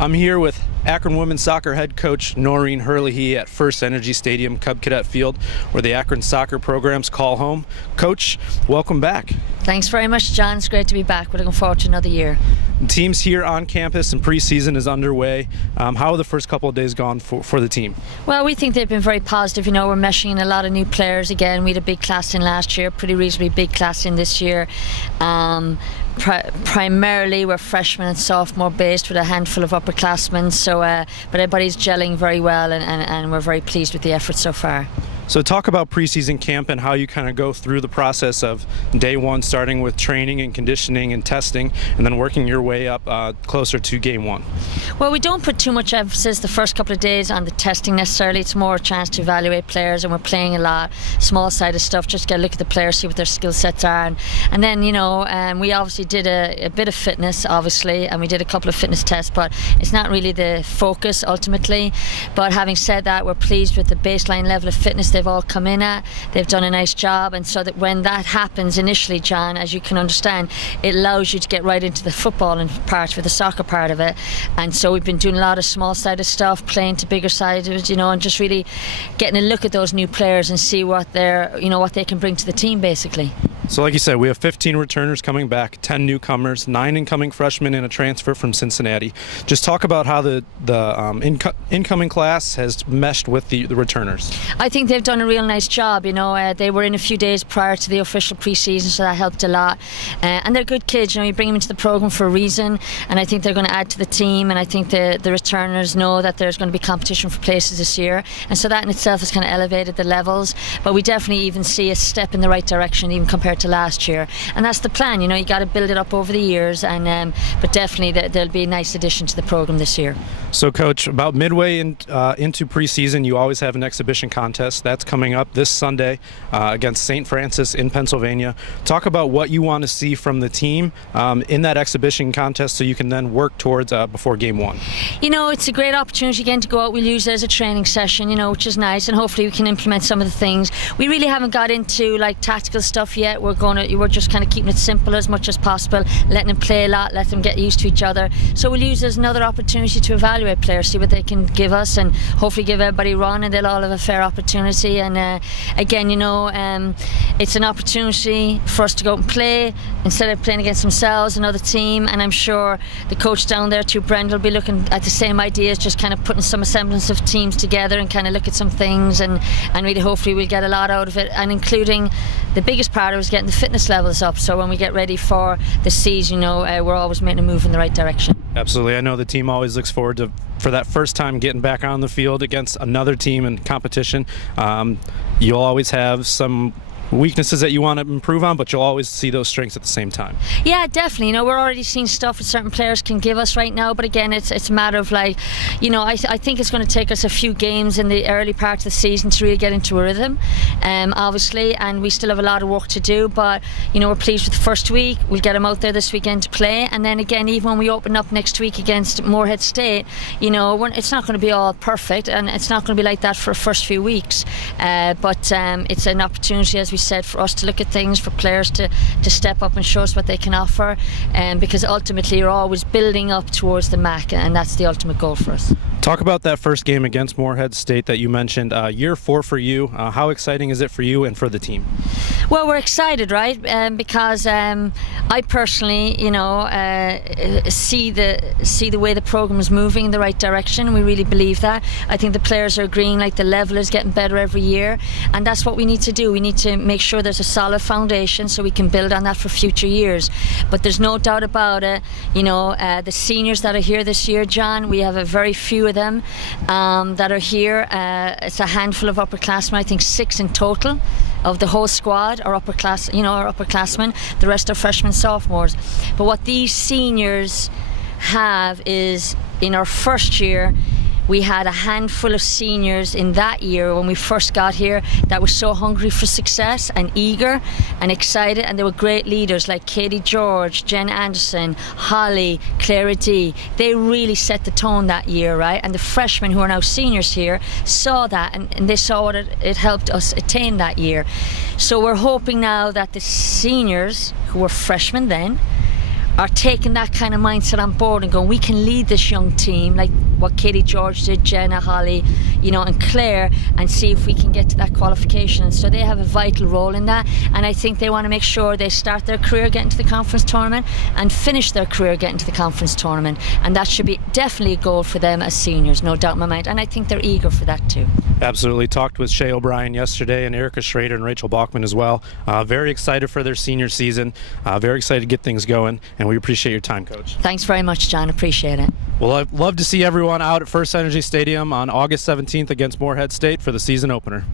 I'm here with Akron women's soccer head coach Noreen Herlihy at First Energy Stadium, Cub Cadet Field, where the Akron soccer programs call home. Coach, welcome back. Thanks very much, John. It's great to be back. We're looking forward to another year. The team's here on campus and preseason is underway. How have the first couple of days gone for the team? Well, we think they've been very positive. We're meshing in a lot of new players again. We had a big class in last year, pretty reasonably big class in this year. Primarily we're freshmen and sophomore based with a handful of upperclassmen, but everybody's gelling very well and we're very pleased with the effort so far. So talk about preseason camp and how you kind of go through the process of day one, starting with training and conditioning and testing, and then working your way up closer to game one. Well, we don't put too much emphasis the first couple of days on the testing necessarily. It's more a chance to evaluate players, and we're playing a lot small-sided stuff, just get a look at the players, see what their skill sets are, and then we obviously did a bit of fitness, obviously, and we did a couple of fitness tests, but it's not really the focus ultimately. But having said that, we're pleased with the baseline level of fitness they've all come in at. They've done a nice job, and so that when that happens initially, John, as you can understand, it allows you to get right into the footballing part, for the soccer part of it. And so we've been doing a lot of small-sided stuff, playing to bigger sided, and just really getting a look at those new players and see what what they can bring to the team, basically. So like you said, we have 15 returners coming back, 10 newcomers, 9 incoming freshmen, and a transfer from Cincinnati. Just talk about how the incoming class has meshed with the returners. I think they've done a real nice job. They were in a few days prior to the official preseason, so that helped a lot. And they're good kids. You bring them into the program for a reason, and I think they're going to add to the team. And I think the returners know that there's going to be competition for places this year, and so that in itself has kind of elevated the levels. But we definitely even see a step in the right direction, even compared to last year, and that's the plan. You got to build it up over the years, and but definitely there'll be a nice addition to the program this year. So Coach, about midway into preseason, you always have an exhibition contest that's coming up this Sunday against St. Francis in Pennsylvania. Talk about what you want to see from the team in that exhibition contest, so you can then work towards before game one. It's a great opportunity again to go out. We'll use it as a training session, which is nice, and hopefully we can implement some of the things. We really haven't got into tactical stuff yet. We're just kind of keeping it simple as much as possible, letting them play a lot, let them get used to each other. So we'll use it as another opportunity to evaluate players, see what they can give us, and hopefully give everybody a run, and they'll all have a fair opportunity. And again, it's an opportunity for us to go out and play instead of playing against themselves, another team. And I'm sure the coach down there too, Brent, will be looking at the same ideas, just kind of putting some semblance of teams together and kind of look at some things, and really hopefully we'll get a lot out of it, and including the biggest part of it is getting the fitness levels up, so when we get ready for the season, we're always making a move in the right direction. Absolutely. I know the team always looks forward for that first time getting back on the field against another team in competition. You'll always have some weaknesses that you want to improve on, but you'll always see those strengths at the same time. Yeah, definitely. We're already seeing stuff that certain players can give us right now, but again, it's a matter of I think it's going to take us a few games in the early part of the season to really get into a rhythm, obviously, and we still have a lot of work to do, but we're pleased with the first week. We'll get them out there this weekend to play, and then again, even when we open up next week against Moorhead State, it's not going to be all perfect, and it's not going to be like that for the first few weeks, but it's an opportunity, as we said, for us to look at things, for players to step up and show us what they can offer, because ultimately you're always building up towards the MAC, and that's the ultimate goal for us. Talk about that first game against Moorhead State that you mentioned, year 4 for you. How exciting is it for you and for the team? Well, we're excited, right? Because I personally, see the way the program is moving in the right direction. We really believe that. I think the players are agreeing the level is getting better every year, and that's what we need to do. We need to make sure there's a solid foundation so we can build on that for future years. But there's no doubt about it. The seniors that are here this year, John, we have a very few of them that are here. It's a handful of upperclassmen. I think 6 in total of the whole squad are upperclassmen. The rest are freshmen, sophomores. But what these seniors have is, in our first year, we had a handful of seniors in that year when we first got here that were so hungry for success and eager and excited, and they were great leaders like Katie George, Jen Anderson, Holly, Clara D. They really set the tone that year, right? And the freshmen who are now seniors here saw that, and they saw what it helped us attain that year. So we're hoping now that the seniors who were freshmen then are taking that kind of mindset on board and going, we can lead this young team like what Katie George did, Jenna, Holly, and Claire, and see if we can get to that qualification. And so they have a vital role in that, and I think they want to make sure they start their career getting to the conference tournament and finish their career getting to the conference tournament, and that should be definitely a goal for them as seniors, no doubt in my mind, and I think they're eager for that too. Absolutely. Talked with Shay O'Brien yesterday and Erica Schrader and Rachel Bachman as well. Very excited for their senior season, very excited to get things going, and we appreciate your time, Coach. Thanks very much, John. Appreciate it. Well, I'd love to see everyone out at First Energy Stadium on August 17th against Moorhead State for the season opener.